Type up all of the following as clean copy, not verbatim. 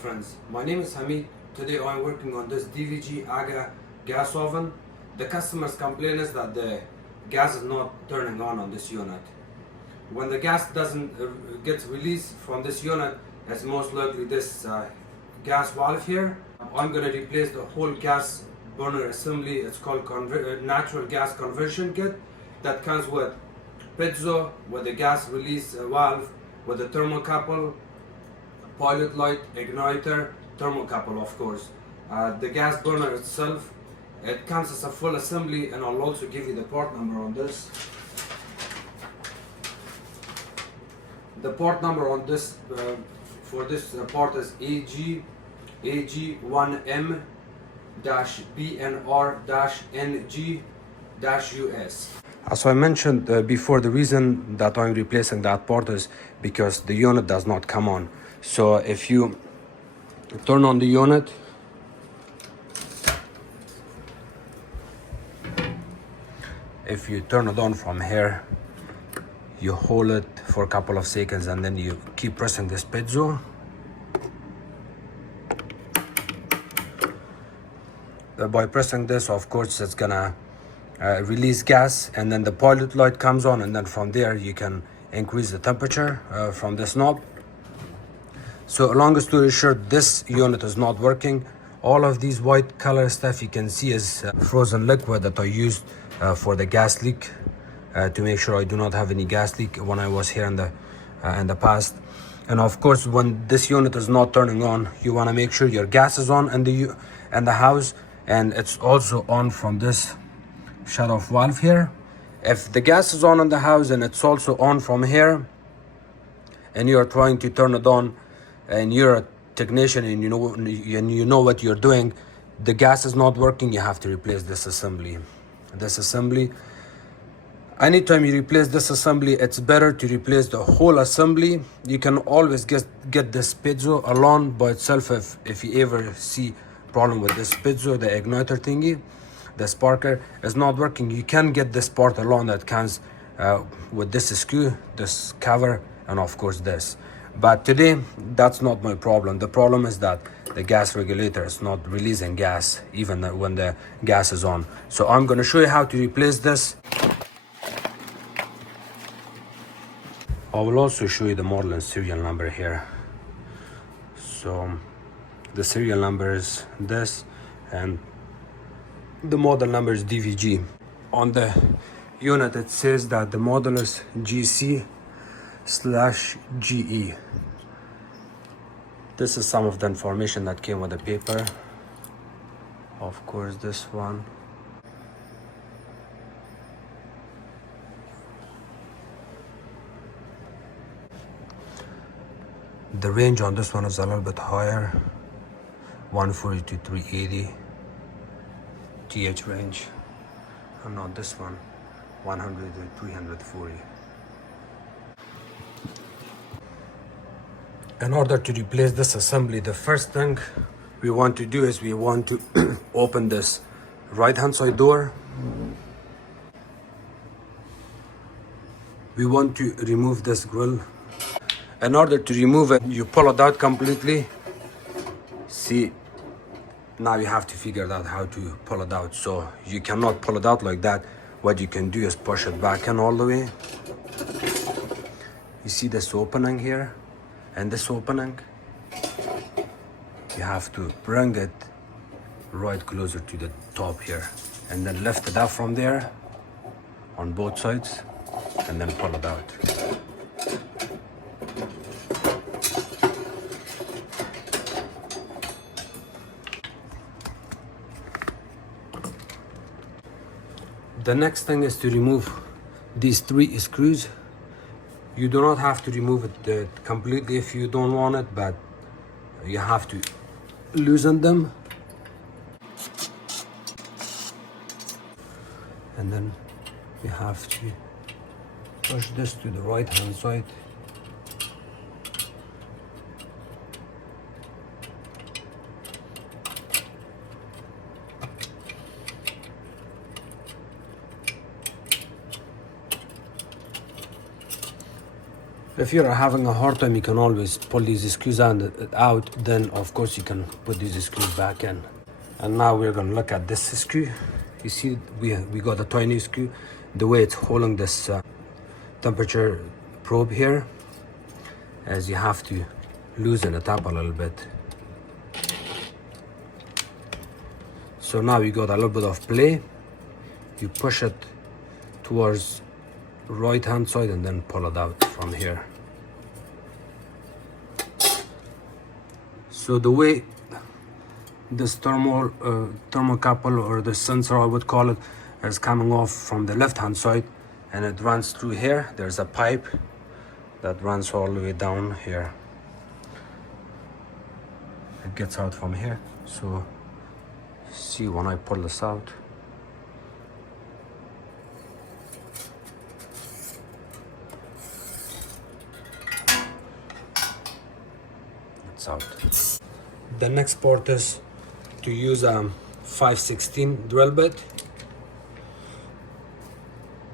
friends, my name is Hamid. Today I'm working on this DVG AGA gas oven. The customer's complaint is that the gas is not turning on this unit. When the gas doesn't gets released from this unit, it's most likely this gas valve here. I'm going to replace the whole gas burner assembly. It's called natural gas conversion kit that comes with piezo, with the gas release valve, with the thermocouple, pilot light, igniter, thermocouple of course. The gas burner itself, it comes as a full assembly, and I'll also give you the part number on this. The part number on this for this part is AGAG1M-BNR-NG-US. As I mentioned before, the reason that I'm replacing that part is because the unit does not come on. So if you turn on the unit, if you turn it on from here, you hold it for a couple of seconds and then you keep pressing this piezo. By pressing this, of course, it's gonna release gas, and then the pilot light comes on, and then from there you can increase the temperature from this knob. So long story short, this unit is not working. All of these white color stuff you can see is frozen liquid that I used for the gas leak, to make sure I do not have any gas leak when I was here in the past. And of course, when this unit is not turning on, you want to make sure your gas is on in the house, and it's also on from this shut off valve here. If the gas is on in the house and it's also on from here, and you're trying to turn it on, and you're a technician and you know what you're doing, the gas is not working, you have to replace this assembly. Anytime you replace this assembly, it's better to replace the whole assembly. You can always get this piezo alone by itself. If you ever see problem with this piezo, the igniter thingy, the sparker is not working, you can get this part alone that comes with this screw, this cover, and of course this. But today, that's not my problem. The problem is that the gas regulator is not releasing gas even when the gas is on. So I'm going to show you how to replace this. I will also show you the model and serial number here. So the serial number is this, and the model number is DVG. On the unit it says that the model is GC/GE. This is some of the information that came with the paper. Of course, this one. The range on this one is a little bit higher, 140 to 380 TH range, and on this one, 100 to 340. In order to replace this assembly, the first thing we want to do is we want to open this right hand side door. We want to remove this grill. In order to remove it, you pull it out completely. See, now you have to figure out how to pull it out. So you cannot pull it out like that. What you can do is push it back in all the way. You see this opening here and this opening? You have to bring it right closer to the top here, and then lift it up from there on both sides, and then pull it out. The next thing is to remove these 3 screws. You do not have to remove it completely if you don't want it, but you have to loosen them. And then you have to push this to the right hand side. If you're having a hard time, you can always pull these screws out, then of course you can put these screws back in. And now we're gonna look at this screw. You see, we got a tiny screw. The way it's holding this temperature probe here, as you have to loosen it up a little bit. So now you got a little bit of play. You push it towards right hand side and then pull it out from here. So the way this thermocouple, or the sensor I would call it, is coming off from the left hand side, and it runs through here. There's a pipe that runs all the way down here. It gets out from here. So see, when I pull this out, it's out. The next part is to use a 5/16 drill bit.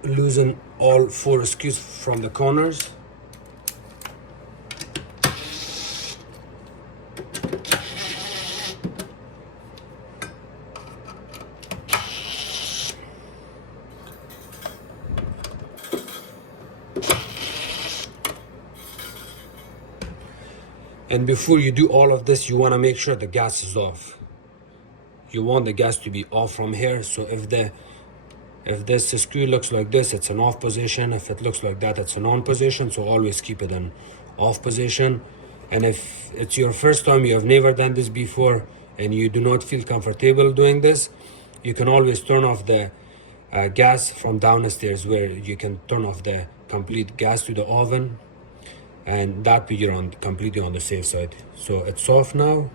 Loosen all 4 screws from the corners. And before you do all of this, you want to make sure the gas is off. You want the gas to be off from here. So if this screw looks like this, it's an off position. If it looks like that, it's an on position. So always keep it in off position. And if it's your first time, you have never done this before, and you do not feel comfortable doing this, you can always turn off the gas from downstairs, where you can turn off the complete gas to the oven, and that way you're completely on the safe side. So it's off now,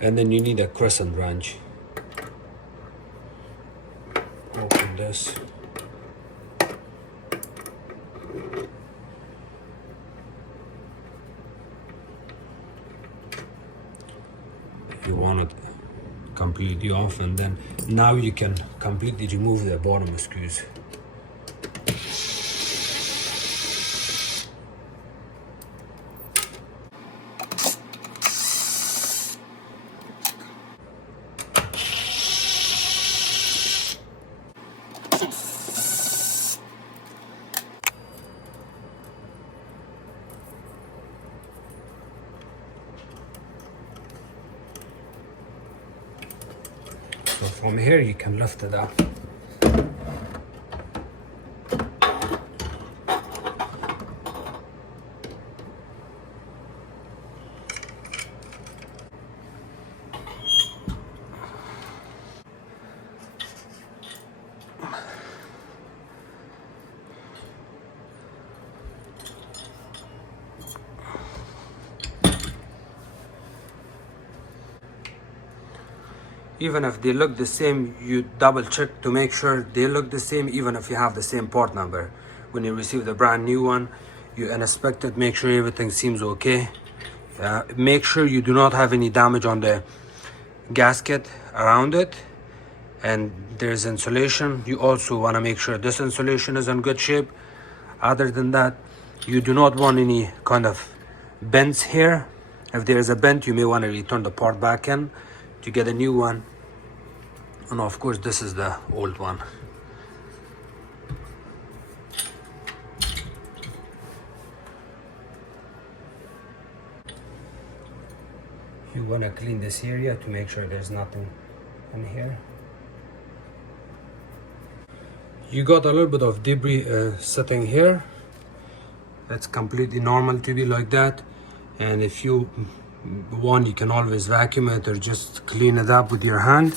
and then you need a crescent wrench. Open this. You want it completely off, and then now you can completely remove the bottom screws. So from here you can lift it up. Even if they look the same, you double check to make sure they look the same, even if you have the same part number. When you receive the brand new one, you inspect it, make sure everything seems okay. Make sure you do not have any damage on the gasket around it, and there's insulation. You also want to make sure this insulation is in good shape. Other than that, you do not want any kind of bends here. If there is a bend, you may want to return the part back in to get a new one. And of course, this is the old one. You want to clean this area to make sure there's nothing in here. You got a little bit of debris sitting here. That's completely normal to be like that. And if you want, you can always vacuum it or just clean it up with your hand.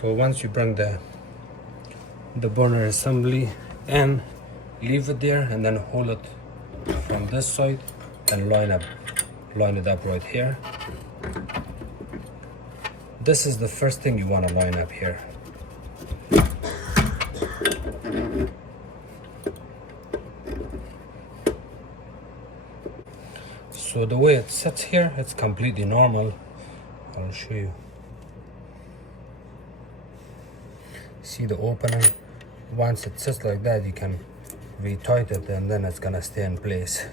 So once you bring the burner assembly in, leave it there, and then hold it from this side and line it up right here. This is the first thing you want to line up here. So the way it sits here, it's completely normal. I'll show you. See the opening? Once it sits like that, you can retighten it and then it's gonna stay in place.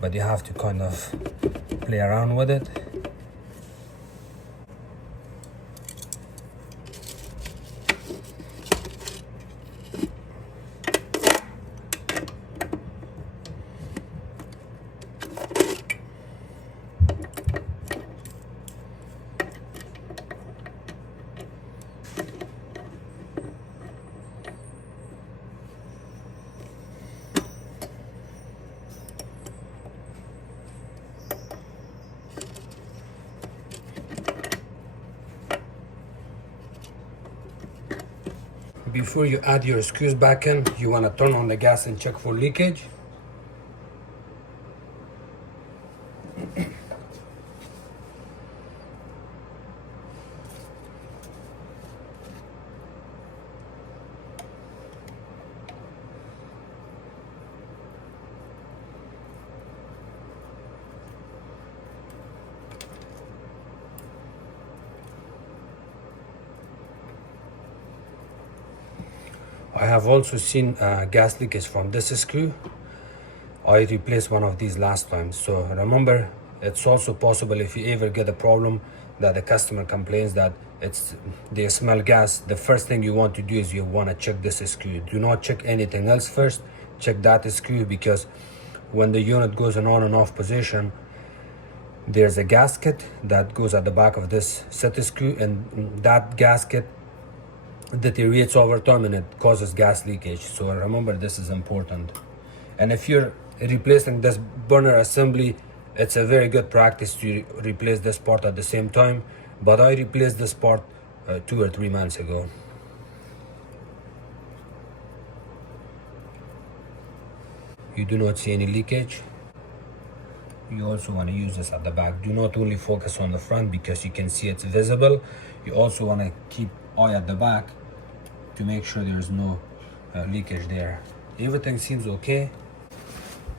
But you have to kind of play around with it. Before you add your screws back in, you want to turn on the gas and check for leakage. I have also seen gas leakage from this screw. I replaced one of these last time. So remember, it's also possible if you ever get a problem that the customer complains that they smell gas, the first thing you want to do is you want to check this screw. Do not check anything else first. Check that screw, because when the unit goes in on and off position, there's a gasket that goes at the back of this set screw, and that gasket deteriorates over time and it causes gas leakage. So remember, this is important. And if you're replacing this burner assembly, it's a very good practice to replace this part at the same time. But I replaced this part 2 or 3 months ago. You do not see any leakage. You also want to use this at the back. Do not only focus on the front because you can see it's visible. You also want to keep eye at the back to make sure there's no leakage there. Everything seems okay.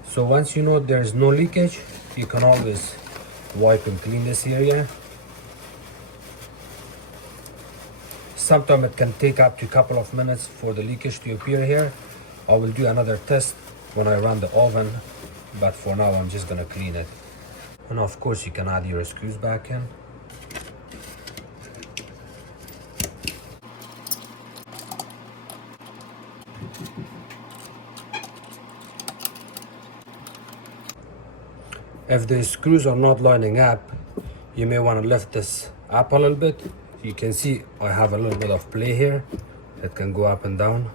So once you know there's no leakage, you can always wipe and clean this area. Sometimes it can take up to a couple of minutes for the leakage to appear here. I will do another test when I run the oven, but for now I'm just gonna clean it. And of course you can add your screws back in. If the screws are not lining up, you may want to lift this up a little bit. You can see I have a little bit of play here. It can go up and down.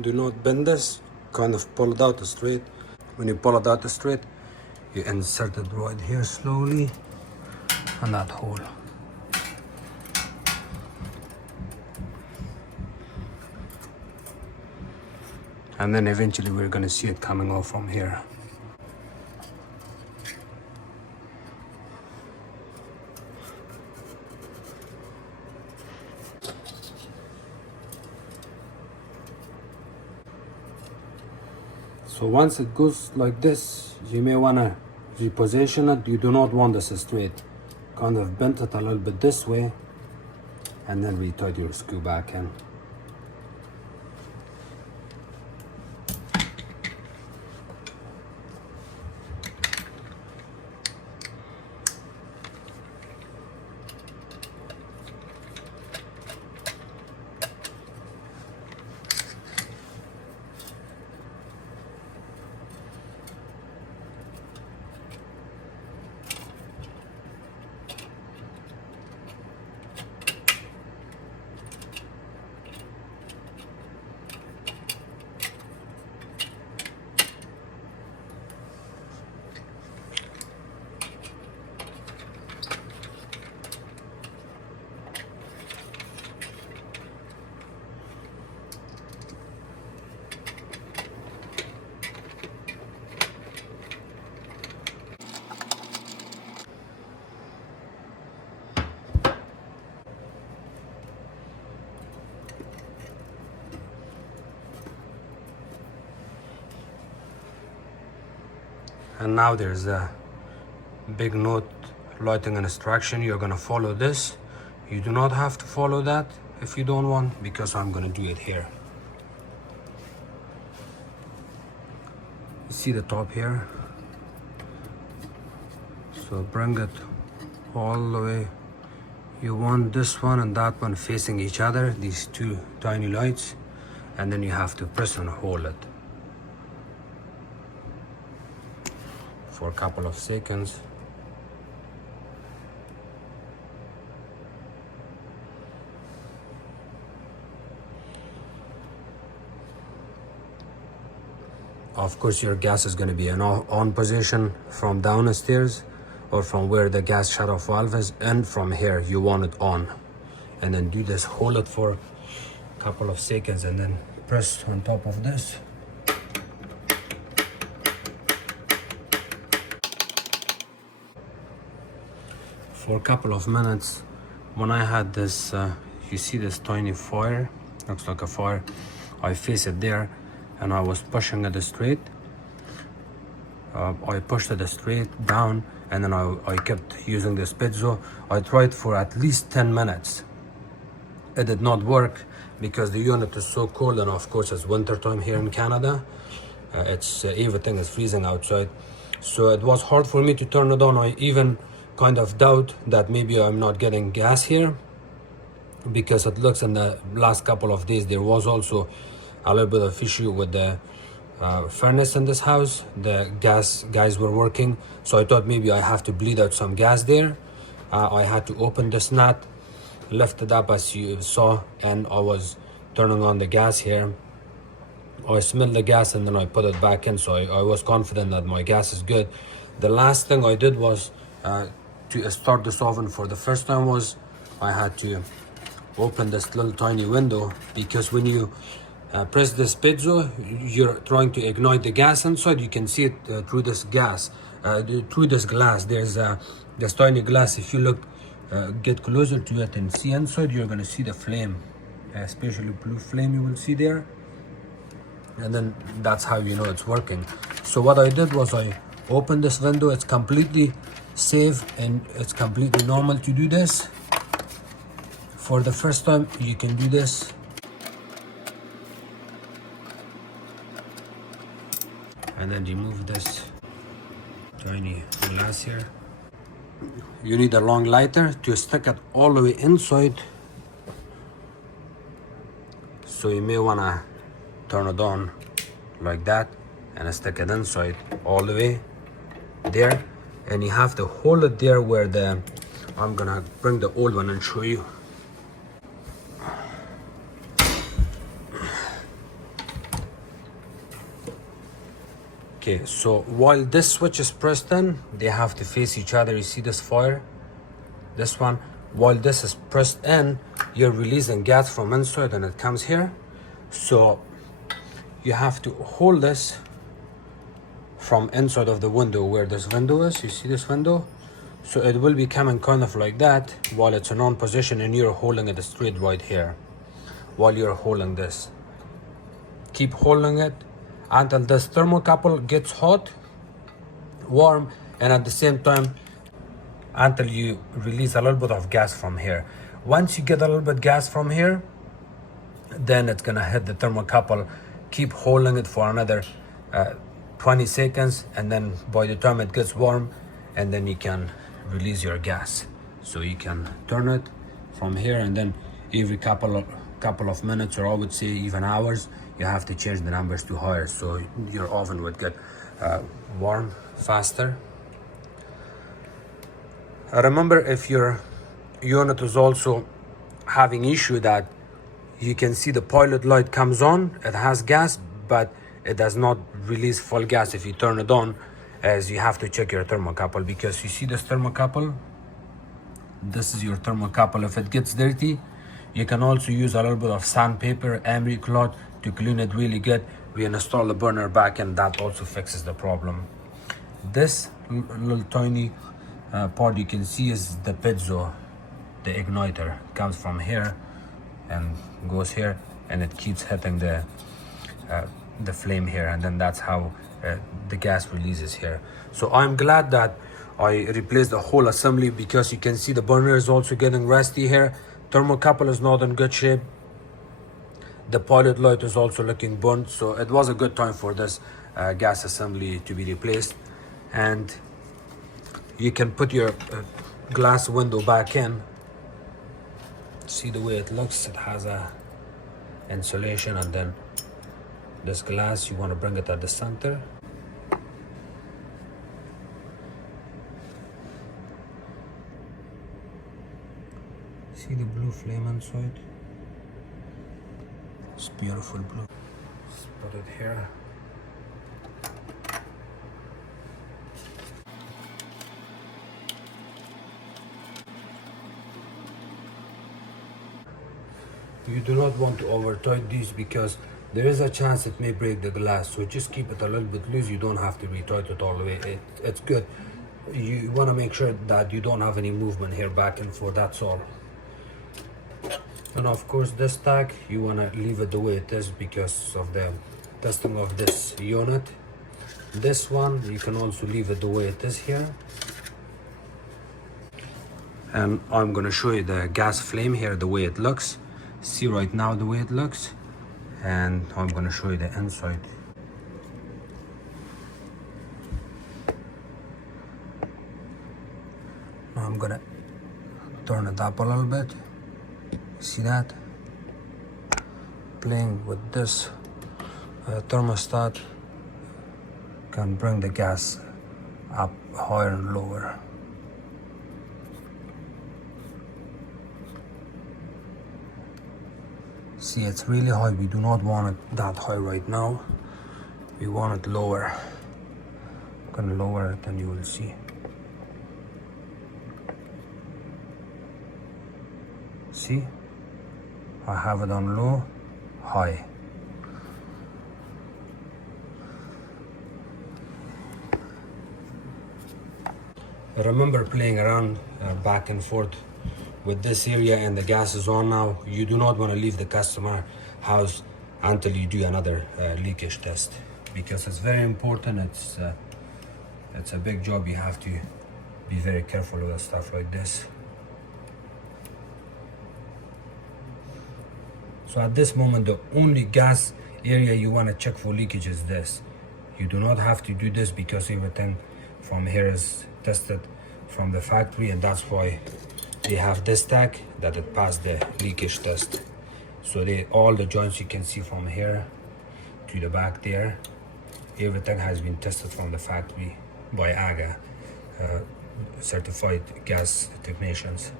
Do not bend this, kind of pull it out straight. When you pull it out straight, you insert it right here slowly in that hole. And then eventually we're gonna see it coming off from here. So once it goes like this, you may want to reposition it. You do not want this straight. Kind of bend it a little bit this way and then retighten your screw back in. And now there's a big note lighting instruction. You're gonna follow this. You do not have to follow that if you don't want, because I'm gonna do it here. You see the top here? So bring it all the way. You want this one and that one facing each other, these two tiny lights, and then you have to press and hold it for a couple of seconds. Of course, your gas is going to be in on position from downstairs, or from where the gas shut-off valve is, and from here you want it on. And then do this, hold it for a couple of seconds, and then press on top of this. For a couple of minutes. When I had this, you see this tiny fire, looks like a fire, I face it there, and I was pushing it straight. I pushed it straight down, and then I kept using this piezo. I tried for at least 10 minutes. It did not work because the unit is so cold, and of course it's winter time here in Canada. Everything is freezing outside, so it was hard for me to turn it on. I even kind of doubt that maybe I'm not getting gas here, because it looks in the last couple of days there was also a little bit of issue with the furnace in this house. The gas guys were working, so I thought maybe I have to bleed out some gas there. I had to open this nut, lift it up as you saw, and I was turning on the gas here. I smelled the gas and then I put it back in, so I was confident that my gas is good. The last thing I did was to start this oven for the first time was I had to open this little tiny window, because when you press this piezo, you're trying to ignite the gas inside. You can see it through this glass. There's this tiny glass. If you look, get closer to it and see inside, you're gonna see the flame, especially blue flame you will see there. And then that's how you know it's working. So what I did was I opened this window. It's completely safe and it's completely normal to do this. For the first time you can do this. And then remove this tiny glass here. You need a long lighter to stick it all the way inside. So you may wanna turn it on like that and stick it inside all the way there. And you have to hold it there where I'm gonna bring the old one and show you. Okay, so while this switch is pressed in, they have to face each other. You see this fire? This one, while this is pressed in, you're releasing gas from inside and it comes here. So you have to hold this from inside of the window where this window is. You see this window? So it will be coming kind of like that while it's in on position, and you're holding it straight right here while you're holding this. Keep holding it until this thermocouple gets hot, warm, and at the same time until you release a little bit of gas from here. Once you get a little bit gas from here, then it's gonna hit the thermocouple. Keep holding it for another 20 seconds, and then by the time it gets warm, and then you can release your gas. So you can turn it from here, and then every couple of minutes, or I would say even hours, you have to change the numbers to higher, so your oven would get warm faster. Remember, if your unit is also having issue that you can see the pilot light comes on, it has gas, but it does not release full gas if you turn it on, as you have to check your thermocouple, because you see this thermocouple, this is your thermocouple. If it gets dirty, you can also use a little bit of sandpaper, emery cloth to clean it really good. Reinstall the burner back, and that also fixes the problem. This little tiny part you can see is the piezo, the igniter. It comes from here and goes here, and it keeps hitting the the flame here, and then that's how the gas releases here. So I'm glad that I replaced the whole assembly, because you can see the burner is also getting rusty here. Thermocouple is not in good shape. The pilot light is also looking burnt, so it was a good time for this gas assembly to be replaced. And you can put your glass window back in. See the way it looks. It has a insulation, and then this glass, you want to bring it at the center. See the blue flame inside? It's beautiful blue. Let's put it here. You do not want to over tight these, because there is a chance it may break the glass, so just keep it a little bit loose. You don't have to re-tight it all the way. It's good. You want to make sure that you don't have any movement here back and forth, that's all. And of course this tag, you want to leave it the way it is because of the testing of this unit. This one, you can also leave it the way it is here. And I'm going to show you the gas flame here, the way it looks. See right now the way it looks. And I'm going to show you the inside. Now I'm going to turn it up a little bit. See that? Playing with this thermostat can bring the gas up higher and lower. See, it's really high. We do not want it that high right now. We want it lower. I'm gonna lower it and you will see. See? I have it on low, high. Remember playing around back and forth with this area, and the gas is on now. You do not want to leave the customer house until you do another leakage test, because it's very important. It's a big job. You have to be very careful with stuff like this. So at this moment, the only gas area you want to check for leakage is this. You do not have to do this because everything from here is tested from the factory, and that's why they have this tag that it passed the leakage test. So all the joints you can see from here to the back there, everything has been tested from the factory by AGA certified gas technicians.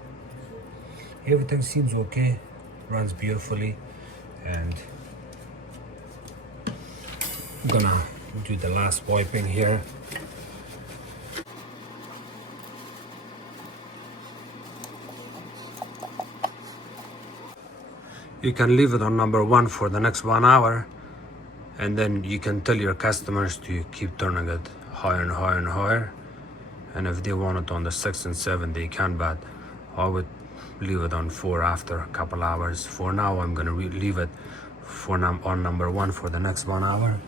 Everything seems okay, runs beautifully, and I'm gonna do the last wiping here. You can leave it on number 1 for the next 1 hour, and then you can tell your customers to keep turning it higher and higher and higher. And if they want it on the 6 and 7, they can, but I would leave it on 4 after a couple hours. For now, I'm gonna leave it on number 1 for the next 1 hour.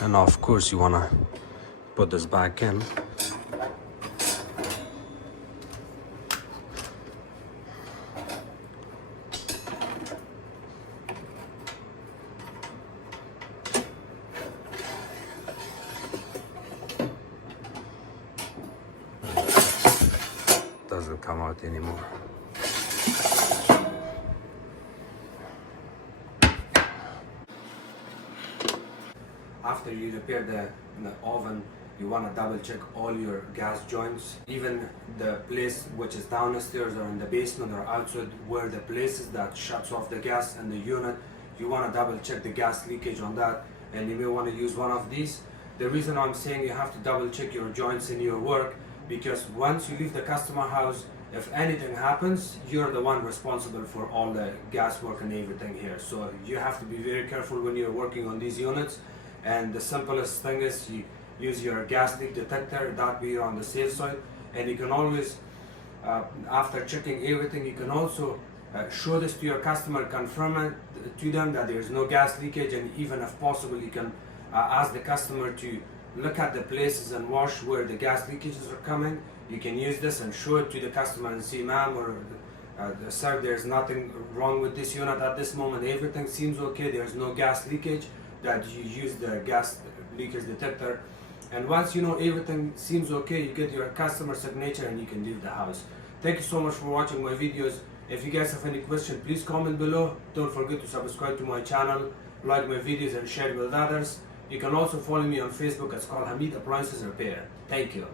And of course, you wanna put this back in. Doesn't come out anymore. After you repair the oven, you want to double check all your gas joints, even the place which is downstairs or in the basement or outside, where the places that shuts off the gas in the unit. You want to double check the gas leakage on that, and you may want to use one of these. The reason I'm saying you have to double check your joints in your work, because once you leave the customer house, if anything happens, you're the one responsible for all the gas work and everything here. So you have to be very careful when you're working on these units. And the simplest thing is you use your gas leak detector, that way you're on the safe side. And you can always, after checking everything, you can also show this to your customer, confirm it to them that there is no gas leakage, and even if possible you can ask the customer to look at the places and wash where the gas leakages are coming. You can use this and show it to the customer and say, ma'am or sir, there's nothing wrong with this unit at this moment, everything seems okay, there's no gas leakage, that you use the gas leakage detector. And once you know everything seems okay, you get your customer signature and you can leave the house. Thank you so much for watching my videos. If you guys have any question, please comment below. Don't forget to subscribe to my channel, like my videos and share with others. You can also follow me on Facebook. It's called Hamid Appliances Repair. Thank you.